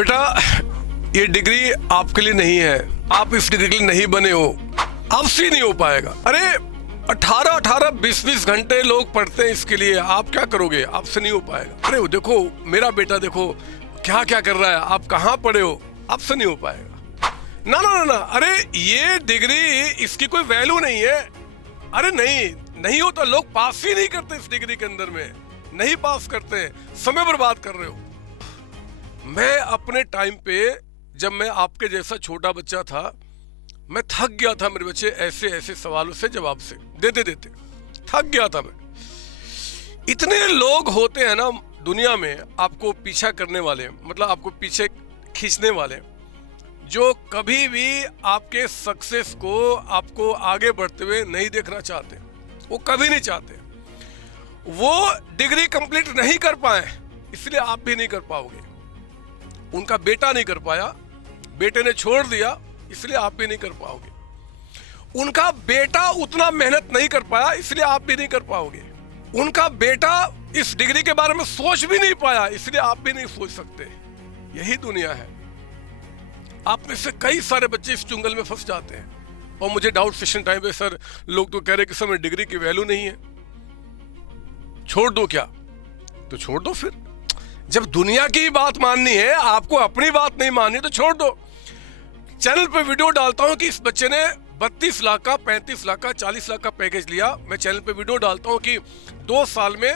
बेटा, ये डिग्री आपके लिए नहीं है। आप इस डिग्री के लिए नहीं बने हो, आपसे नहीं हो पाएगा। अरे 18 20 घंटे लोग पढ़ते हैं इसके लिए, आप क्या करोगे? आपसे नहीं हो पाएगा। अरे देखो मेरा बेटा, देखो क्या क्या कर रहा है, आप कहाँ पढ़े हो, आपसे नहीं हो पाएगा। ना ना ना ना, अरे ये डिग्री, इसकी कोई वैल्यू नहीं है। अरे नहीं होता, लोग पास ही नहीं करते इस डिग्री के अंदर में, नहीं पास करते, समय बर्बाद कर रहे हो। मैं अपने टाइम पे, जब मैं आपके जैसा छोटा बच्चा था, मैं थक गया था मेरे बच्चे ऐसे ऐसे सवालों से जवाब से देते देते थक गया था मैं। इतने लोग होते हैं ना दुनिया में आपको पीछा करने वाले, मतलब आपको पीछे खींचने वाले, जो कभी भी आपके सक्सेस को, आपको आगे बढ़ते हुए नहीं देखना चाहते। वो कभी नहीं चाहते। वो डिग्री कंप्लीट नहीं कर पाए, इसलिए आप भी नहीं कर पाओगे। उनका बेटा नहीं कर पाया, बेटे ने छोड़ दिया, इसलिए आप भी नहीं कर पाओगे। उनका बेटा उतना मेहनत नहीं कर पाया, इसलिए आप भी नहीं कर पाओगे। उनका बेटा इस डिग्री के बारे में सोच भी नहीं पाया, इसलिए आप भी नहीं सोच सकते। यही दुनिया है। आप में से कई सारे बच्चे इस चुंगल में फंस जाते हैं। और मुझे डाउट सेशन टाइम पे सर लोग तो कह रहे कि सर डिग्री की वैल्यू नहीं है, छोड़ दो। क्या तो छोड़ दो फिर। जब दुनिया की बात माननी है, आपको अपनी बात नहीं माननी, तो छोड़ दो। चैनल पे वीडियो डालता हूं कि इस बच्चे ने 32 लाख का, 35 लाख का, 40 लाख का पैकेज लिया। मैं चैनल पे वीडियो डालता हूं कि 2 साल में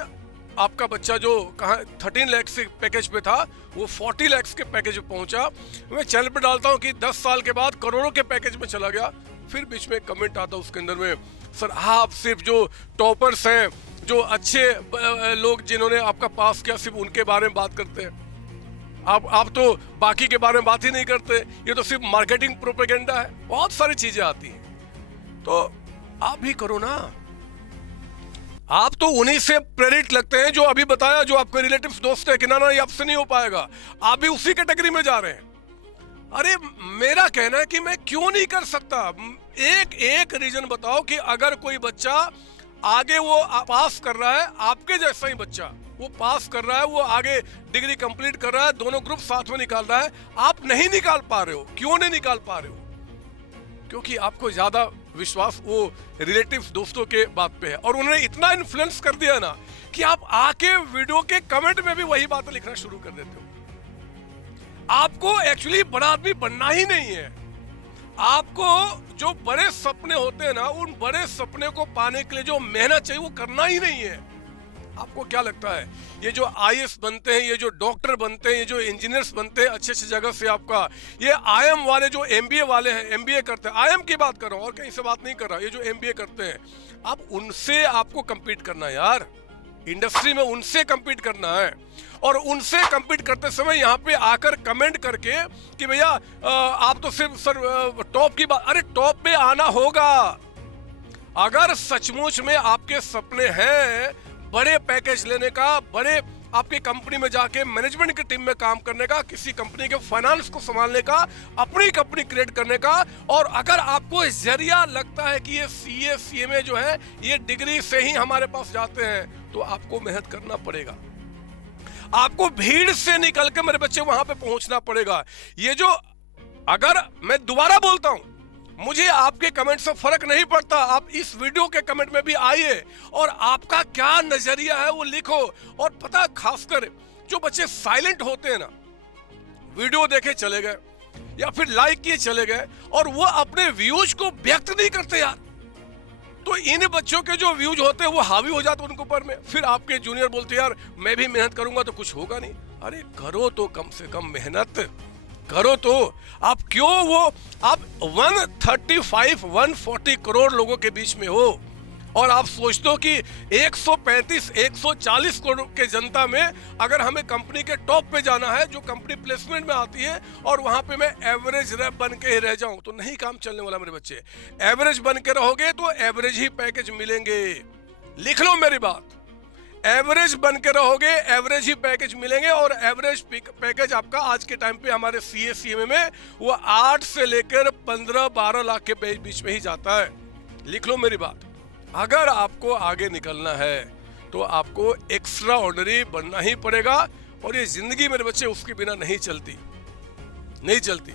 आपका बच्चा जो कहाँ 13 लाख से पैकेज पे था, वो 40 लाख के पैकेज पे पहुंचा। मैं चैनल पे डालता हूं कि 10 साल के बाद करोड़ों के पैकेज में चला गया। फिर बीच में कमेंट आता उसके अंदर में, सर आप सिर्फ जो टॉपर्स हैं, जो अच्छे लोग जिन्होंने आपका पास किया, सिर्फ उनके बारे में बात करते हैं। आप तो बाकी के बारे में बात ही नहीं करते। ये तो सिर्फ मार्केटिंग प्रोपेगेंडा है। बहुत सारी चीजें आती हैं, तो आप भी करो ना। आप तो उन्हीं से प्रेरित लगते हैं जो अभी बताया, जो आपके रिलेटिव्स दोस्त है कि ना ये आपसे नहीं हो पाएगा, आप भी उसी कैटेगरी में जा रहे हैं। अरे मेरा कहना है कि मैं क्यों नहीं कर सकता। एक रीजन बताओ कि अगर कोई बच्चा आगे वो पास कर रहा है, आपके जैसा ही बच्चा वो पास कर रहा है, वो आगे डिग्री कंप्लीट कर रहा है, दोनों ग्रुप साथ में निकाल रहा है, आप नहीं निकाल पा रहे हो। क्यों नहीं निकाल पा रहे हो? क्योंकि आपको ज्यादा विश्वास वो रिलेटिव्स दोस्तों के बात पे है, और उन्होंने इतना इन्फ्लुएंस कर दिया ना कि आप आके वीडियो के कमेंट में भी वही बातें लिखना शुरू कर देते हो। आपको एक्चुअली बड़ा आदमी बनना ही नहीं है। आपको जो बड़े सपने होते हैं ना, उन बड़े सपने को पाने के लिए जो मेहनत चाहिए वो करना ही नहीं है। आपको क्या लगता है, ये जो आईएएस बनते हैं, ये जो डॉक्टर बनते हैं, ये जो इंजीनियर्स बनते हैं अच्छे अच्छे जगह से, आपका ये आईएम वाले जो एमबीए वाले हैं, एमबीए करते हैं, आईएम की बात कर रहा हूँ और कहीं से बात नहीं कर रहा, ये जो एमबीए करते हैं, आप उनसे आपको compete करना है यार। इंडस्ट्री में उनसे compete करना है। और उनसे compete करते समय यहाँ पे आकर कमेंट करके कि भैया आप तो सिर्फ सर टॉप की बात। अरे टॉप पे आना होगा। अगर सचमुच में आपके सपने हैं बड़े पैकेज लेने का, बड़े आपकी कंपनी में जाके मैनेजमेंट की टीम में काम करने का, किसी कंपनी के फाइनेंस को संभालने का, अपनी कंपनी क्रिएट करने का, और अगर आपको जरिया लगता है कि ये सीए सीएमए जो है ये डिग्री से ही हमारे पास जाते हैं, तो आपको मेहनत करना पड़ेगा। आपको भीड़ से निकल के मेरे बच्चे वहां पे पहुंचना पड़ेगा। ये जो, अगर मैं दोबारा बोलता हूं, मुझे आपके कमेंट से फर्क नहीं पड़ता। आप इस वीडियो के कमेंट में भी आइए और आपका क्या नजरिया है वो लिखो। और पता, खासकर जो बच्चे साइलेंट होते हैं ना, वीडियो देखे चले गए या फिर लाइक किए चले गए, और वो अपने व्यूज को व्यक्त नहीं करते यार, तो इन बच्चों के जो व्यूज होते हैं वो हावी हो जाते हैं उनके ऊपर में। फिर आपके जूनियर बोलते यार मैं भी मेहनत करूंगा तो कुछ होगा नहीं। अरे करो तो, कम से कम मेहनत करो तो। आप क्यों वो, आप 140 करोड़ लोगों के बीच में हो, और आप सोचते हो कि 140 करोड़ के जनता में अगर हमें कंपनी के टॉप पे जाना है, जो कंपनी प्लेसमेंट में आती है, और वहां पे मैं एवरेज रैप बन के ही रह जाऊं, तो नहीं काम चलने वाला मेरे बच्चे। एवरेज बन के रहोगे तो एवरेज ही पैकेज मिलेंगे। लिख लो मेरी बात, एवरेज बन के रहोगे, एवरेज ही पैकेज मिलेंगे। और एवरेज पैकेज आपका आज के टाइम पे हमारे सीए सीएमए में वो 8 से लेकर 15-12 लाख के बीच में ही जाता है। लिख लो मेरी बात। अगर आपको आगे निकलना है तो आपको एक्स्ट्रा ऑर्डिनरी बनना ही पड़ेगा, और ये जिंदगी मेरे बच्चे उसके बिना नहीं चलती। नहीं चलती।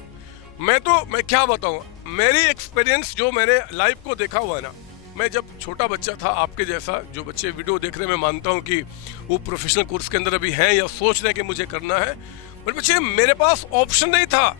मैं क्या बताऊँ, मेरी एक्सपीरियंस जो मैंने लाइव को देखा हुआ है ना, मैं जब छोटा बच्चा था आपके जैसा, जो बच्चे वीडियो देख रहे हैं, मैं मानता हूँ कि वो प्रोफेशनल कोर्स के अंदर अभी हैं या सोच रहे हैं कि मुझे करना है, पर बच्चे मेरे पास ऑप्शन नहीं था।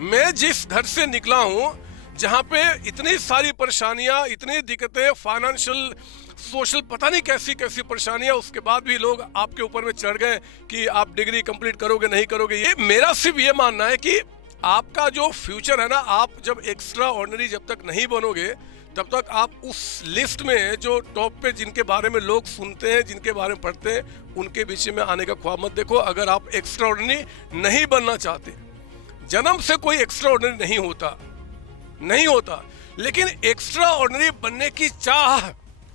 मैं जिस घर से निकला हूँ जहाँ पे इतनी सारी परेशानियाँ, इतनी दिक्कतें, फाइनेंशियल, सोशल, पता नहीं कैसी कैसी परेशानियाँ, उसके बाद भी लोग आपके ऊपर में चढ़ गए कि आप डिग्री कंप्लीट करोगे नहीं करोगे। ये मेरा सिर्फ ये मानना है कि आपका जो फ्यूचर है ना, आप जब एक्स्ट्रा ऑर्डिनरी जब तक नहीं बनोगे तब तक आप उस लिस्ट में जो टॉप पे जिनके बारे में लोग सुनते हैं, जिनके बारे में पढ़ते हैं, उनके बीच में आने का ख्वाब मत देखो। अगर आप एक्स्ट्रा ऑर्डिनरी नहीं बनना चाहते, जन्म से कोई एक्स्ट्रा ऑर्डिनरी नहीं होता, लेकिन एक्स्ट्रा ऑर्डिनरी बनने की चाह,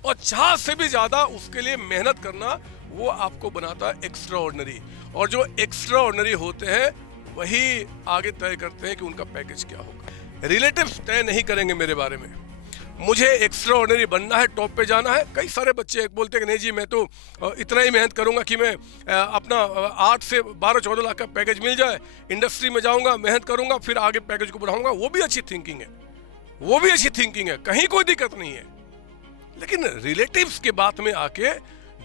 और चाह से भी ज्यादा उसके लिए मेहनत करना, वो आपको बनाता है एक्स्ट्रा ऑर्डिनरी। और जो एक्स्ट्रा ऑर्डिनरी होते हैं वही आगे तय करते हैं कि उनका पैकेज क्या होगा। रिलेटिव्स तय नहीं करेंगे मेरे बारे में। मुझे एक्स्ट्रा ऑर्डिनरी बनना है, टॉप पे जाना है। कई सारे बच्चे बोलते हैं कि नहीं जी मैं तो इतना ही मेहनत करूंगा कि मैं अपना 8 से 12-14 लाख का पैकेज मिल जाए, इंडस्ट्री में जाऊंगा, मेहनत करूंगा, फिर आगे पैकेज को बढ़ाऊंगा। वो भी अच्छी थिंकिंग है, कहीं कोई दिक्कत नहीं है। लेकिन रिलेटिव्स के बात में आके,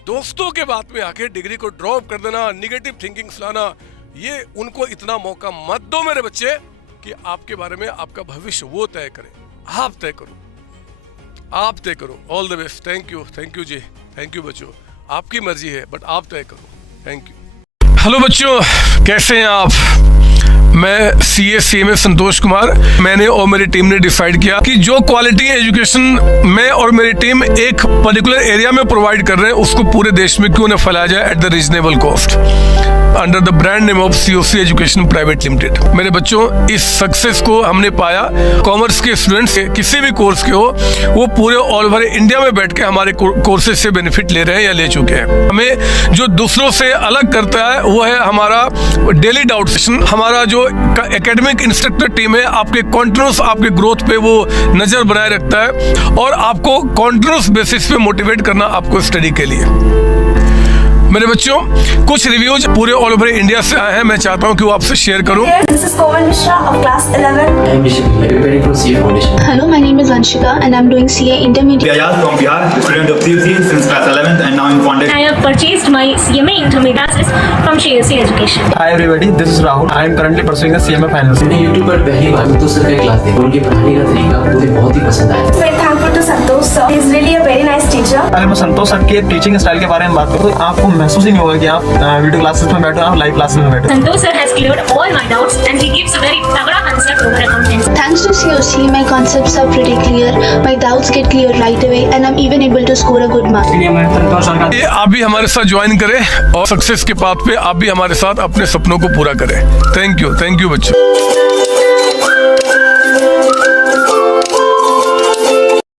दोस्तों के बात में आके डिग्री को ड्रॉप कर देना, निगेटिव थिंकिंग्स लाना, ये उनको इतना मौका मत दो मेरे बच्चे कि आपके बारे में आपका भविष्य वो तय करे। आप तय करो। All the best. Thank you जी, थैंक यू बच्चों। आपकी मर्जी है बट आप तय करो। Thank you. हेलो बच्चों, कैसे हैं आप? मैं CA संतोष कुमार। मैंने और मेरी टीम ने डिसाइड किया कि जो क्वालिटी एजुकेशन मैं और मेरी टीम एक पर्टिकुलर एरिया में प्रोवाइड कर रहे हैं, उसको पूरे देश में क्यों न फैलाया जाए at the reasonable cost, under the brand name of COC education private limited. मेरे बच्चों, इस सक्सेस को हमने पाया, कॉमर्स के स्टूडेंट्स किसी भी कोर्स के हो, वो पूरे ऑल ओवर इंडिया में बैठ के हमारे कोर्सेज से बेनिफिट ले रहे हैं या ले चुके हैं। हमें जो दूसरों से अलग करता है वो है हमारा डेली डाउट सेशन। हमारा जो एकेडमिक इंस्ट्रक्टर टीम है, आपके कॉन्टिन्यूस आपके ग्रोथ पे वो नजर बनाए रखता है और आपको कॉन्टिन्यूस बेसिस पे मोटिवेट करना आपको स्टडी के लिए। मेरे बच्चों, कुछ रिव्यूज पूरे ऑल ओवर इंडिया से आए हैं, मैं चाहता हूं कि वो आपसे शेयर करूं। This is Komal Mishra of class 11. I am Rishik, preparing for CA Foundation. Hello, my name is Anshika and I'm doing CA Intermediate. Ayaz from Bihar, student of COC since class 11th and now in Foundation. I have purchased my CMA Intermediate from COC Education. Hi everybody, this is Rahul. I am currently pursuing the CMA finals. मैंने YouTube पर पहली बार तो sir का class देखा, उनके पढ़ाने का तरीका मुझे बहुत ही पसंद आया। Very thankful to Santosh sir. He is really a very nice teacher. अगर मैं संतोष सर के टीचिंग स्टाइल के बारे में बात करूँ तो आपको महसूस ही नहीं होगा कि आप वीडियो क्लासेस में बैठो, आप लाइव क्लासेस में बैठो। Santosh sir has cleared all my doubts and he gives a very तगड़ा answer over accounting. Thanks to COC, my concepts are pretty clear, my doubts get cleared right away and I'm even able to score a good mark. ये आप भी हमारे साथ join करें और success के path पे आप भी हमारे साथ अपने सपनों को पूरा करें। थैंक यू बच्चों।